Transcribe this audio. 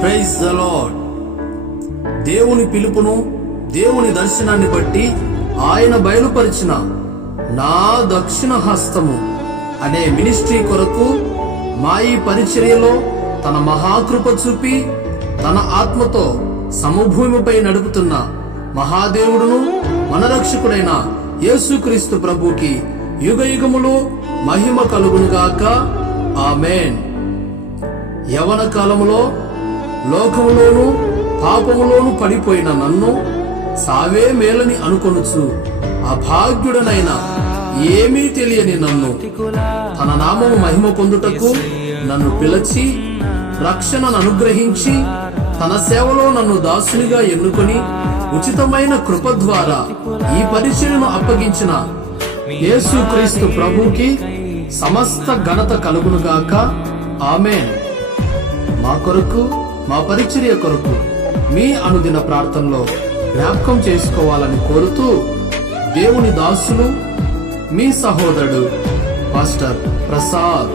Praise the lord. దేవుని పిలుపును, దేవుని దర్శనాన్ని బట్టి ఆయన బయలుపరిచిన నా దక్షిణ హస్తము అనే మినిస్ట్రీ కొరకు మా ఈ పరిచర్యలో తన మహాకృప చూపి తన ఆత్మతో సమభూమిపై నడుపుతున్న మహాదేవుడును మన రక్షకుడైన యేసుక్రీస్తు ప్రభుకి యుగయుగములు మహిమ కలుగునుగాక. ఆమేన్. యవన కాలములో లోకములోను పాపములోను పడిపోయిన నన్ను సావే మేలని అనుకొనుచు అభాగ్యుడనైన ఏమీ తెలియని నన్ను తన నామము మహిమ పొందుటకు నన్ను పిలిచి రక్షణను అనుగ్రహించి తన సేవలో నన్ను దాసునిగా ఎన్నుకొని ఉచితమైన కృప ద్వారా ఈ పరిచర్యను అప్పగించిన యేసుక్రీస్తు ప్రభువుకి సమస్త ఘనత కలుగునుగాక. ఆమేన్. మా కొరకు, మా పరిచర్య కొరకు మీ అనుదిన ప్రార్థనలో జ్ఞాపకం చేసుకోవాలని కోరుతూ దేవుని దాసులు మీ సహోదరుడు పాస్టర్ ప్రసాద్.